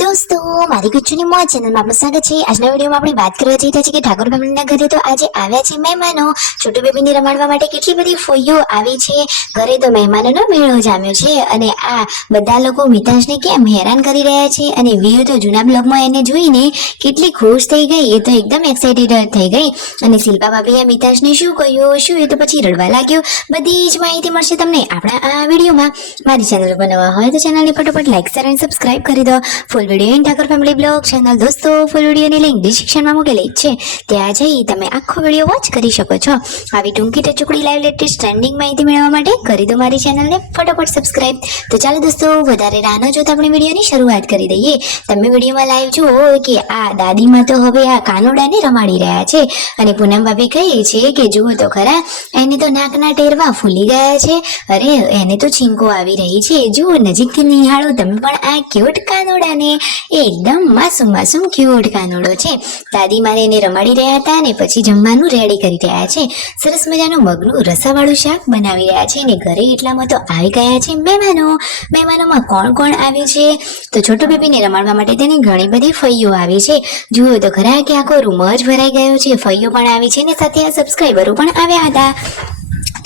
दोस्तों मारी गुच्चूनी मौज चैनल में आपનું સ્વાગત છે। આજના વિડિયોમાં આપણે વાત કરવા જઈ રહ્યા છીએ કે ઠાકોર ફેમિલીના ઘરે તો આજે આવ્યા છે મહેમાનો। છોટુ બેબીને રમાડવા માટે કેટલી બધી ફોઈઓ આવી છે। ઘરે તો મહેમાનોનો મેળો જામ્યો છે અને આ બધા લોકો મિતાંશને કેમ હેરાન કરી રહ્યા છે અને વીયુ તો જૂના બ્લોગમાં એને જોઈને કેટલી ખુશ થઈ ગઈ, એ તો એકદમ એક્સાઇટેડ થઈ ગઈ। અને શિલ્પા ભાભીએ મિતાંશને શું કહ્યું, શું એ તો પછી રડવા લાગ્યો। બધી જ માહિતી મળશે તમને આપણા આ વિડિયોમાં। મારી ચેનલ પર નવા હોય તો ચેનલને ફટાફટ લાઈક શેર અને સબસ્ક્રાઇબ કરી દો। Full video in Thakor family blog channel દોસ્તો ફૂલ વિડિયોની લિંક ડિસ્ક્રિપ્શનમાં મૂકેલી છે, ત્યાં જઈ તમે આખો વિડિયો વોચ કરી શકો છો। આવી ટૂંકી ટચુકડી લાઈવ લેટેસ્ટ ટ્રેન્ડિંગ માહિતી મેળવવા માટે કરી દો મારી ચેનલને ફટાફટ સબસ્ક્રાઇબ। તો ચાલો દોસ્તો વધારે રાહ ન જોતા આપણે વિડિયોની શરૂઆત કરી દઈએ। તમે વિડિયોમાં લાઈવ જુઓ કે આ દાદીમાં તો હવે આ કાનોડાને રમાડી રહ્યા છે અને પૂનમ ભાભી કહે છે કે જુઓ તો ખરા, એને તો નાકના ટેરવા ફૂલી ગયા છે, અરે એને તો છીંકો આવી રહી છે, જુઓ નજીકથી નિહાળો તમે પણ આ ક્યુટ કાનોડાને, એકદમ માસૂમ ક્યુટ કાનોડો છે। દાદી માને એને રમાડી રહ્યા હતા અને પછી જમવાનું રેડી કરી રહ્યા છે। સરસ મજાનું મગનું રસાવાળું શાક બનાવી રહ્યા છે અને ઘરે એટલામાં તો આવી ગયા છે મહેમાનોમાં કોણ કોણ આવ્યું છે? તો છોટુ બેબીને રમાડવા માટે તેની ઘણી બધી ફઈઓ આવી છે। જુઓ તો ખરા કે આખો રૂમ જ ભરાઈ ગયો છે, ફઈઓ પણ આવી છે ને સાથે આ સબસ્ક્રાઈબરો પણ આવ્યા હતા।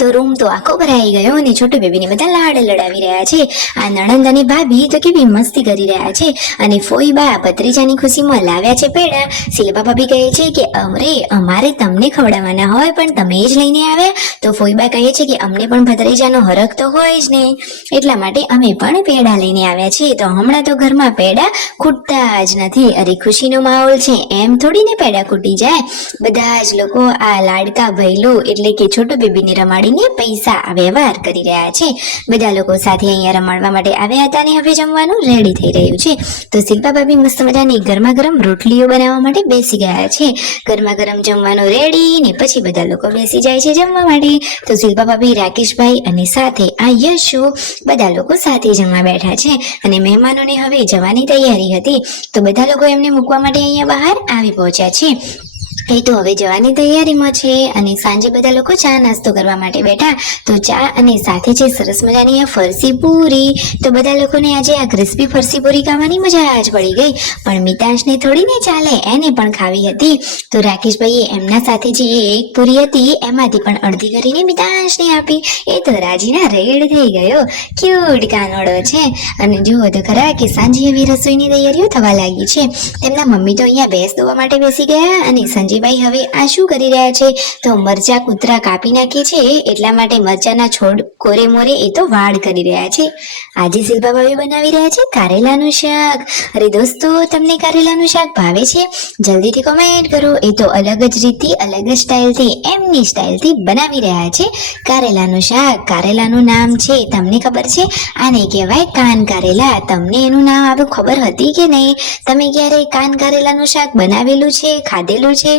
તો રૂમ તો આખો ભરાઈ ગયો અને છોટુ બેબીને બધા લાડ લડાવી રહ્યા છે। આ નણંદ અને ભાભી તો કેવી મસ્તી કરી રહ્યા છે અને ફોઈ બા ભત્રીજાની ખુશીમાં લાવ્યા છે પેડા। શિલ્પા ભાભી કહે છે કે અરે અમારે તમને ખવડાવવાના હોય પણ તમે જ લઈને આવ્યા। તો ફોઈ બા કહે છે કે અમને પણ ભત્રીજાનો હરખ તો હોય જ ને, એટલા માટે અમે પણ પેડા લઈને આવ્યા છીએ। તો હમણાં તો ઘરમાં પેડા ખૂટતા જ નથી, અરે ખુશીનો માહોલ છે એમ થોડીને પેડા ખૂટી જાય। બધા જ લોકો આ લાડકા ભૈલું એટલે કે છોટુ બેબીને રમાડી પૈસા વ્યવહાર કરી રહ્યા છે। બધા લોકો સાથે અહીંયા રમાડવા માટે આવ્યા હતા અને હવે જમવાનું રેડી થઈ રહ્યું છે। તો શિલ્પા ભાભી મસ્ત મજાની ગરમા ગરમ રોટલીઓ બનાવવા માટે બેસી ગયા છે। ગરમા ગરમ જમવાનું રેડી ને પછી બધા લોકો બેસી જાય છે જમવા માટે। તો શિલ્પા ભાભી, રાકેશભાઈ અને સાથે આ યશુ બધા લોકો સાથે જમવા બેઠા છે અને મહેમાનોને હવે જવાની તૈયારી હતી, તો બધા લોકો એમને મૂકવા માટે અહીંયા બહાર આવી પહોંચ્યા છે। એ તો હવે જવાની તૈયારીમાં છે અને સાંજે બધા લોકો ચા નાસ્તો કરવા માટે બેઠા। તો ચા અને સાથે છે સરસ મજાની આ ફરસી પૂરી। તો બધા લોકોને આજે આ ક્રિસ્પી ફરસી પૂરી ખાવાની મજા જ પડી ગઈ, પણ મિતાંશને થોડી ને ચાલે, એને પણ ખાવી હતી। તો રાકેશભાઈએ એમના સાથે જે એક પૂરી હતી એમાંથી પણ અડધી કરીને મિતાંશને આપી। એ તો રાજીના રેડ થઈ ગયો, ક્યુટ કાનોડો છે। અને જુઓ તો ખરા કે સાંજે એવી રસોઈની તૈયારીઓ થવા લાગી છે। તેમના મમ્મી તો અહીંયા ભેંસ દોવા માટે બેસી ગયા અને સંજયભાઈ હવે આ શું કરી રહ્યા છે? તો મરચા કૂતરા કાપી નાખે છે એટલા માટે મરચાના છોડ કોરે મોરે એ તો વાડ કરી રહ્યા છે। આજે શિલ્પા ભાભી બનાવી રહ્યા છે કારેલાનું શાક। અરે દોસ્તો, તમને કારેલાનું શાક ભાવે છે? જલ્દીથી કોમેન્ટ કરો। એ તો અલગ જ રીતથી, અલગ જ સ્ટાઇલથી, એમની સ્ટાઇલથી બનાવી રહ્યા છે કારેલાનું શાક। કારેલાનું નામ છે તમને ખબર છે? આને કહેવાય કાન કારેલા। તમને એનું નામ આવું ખબર હતી કે નહીં? તમે ક્યારે કાન કારેલાનું શાક બનાવેલું છે, ખાધેલું છે?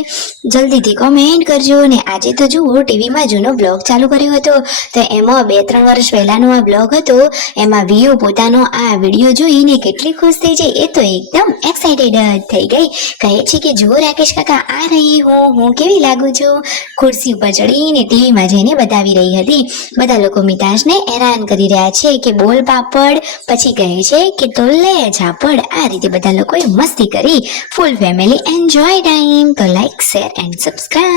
જલ્દીથી કોમેન્ટ કરજો। ને આજે તો જુઓ ટીવીમાં જૂનો બ્લોગ ચાલુ કર્યો હતો, તો એમાં 2-3 વર્ષ પહેલાનો આ બ્લોગ હતો, એમાં વીયુ પોતાનો આ વિડીયો જોઈને કેટલી ખુશ થઈ જાય, એ તો એકદમ એક્સાઇટેડ થઈ ગઈ। કહે છે કે જુઓ રાકેશ કાકા, આ રહી હું કેવી લાગુ છું। ખુરશી ઉપર ચડીને ટીવીમાં જઈને બતાવી રહી હતી। બધા લોકો મિતાંશને હેરાન કરી રહ્યા છે કે બોલ પાપડ, પછી કહે છે કે તો લે ઝાપડ। આ રીતે બધા લોકોએ મસ્તી કરી। Full family enjoy time. તો લાઈક શેર એન્ડ સબસ્ક્રાઇબ।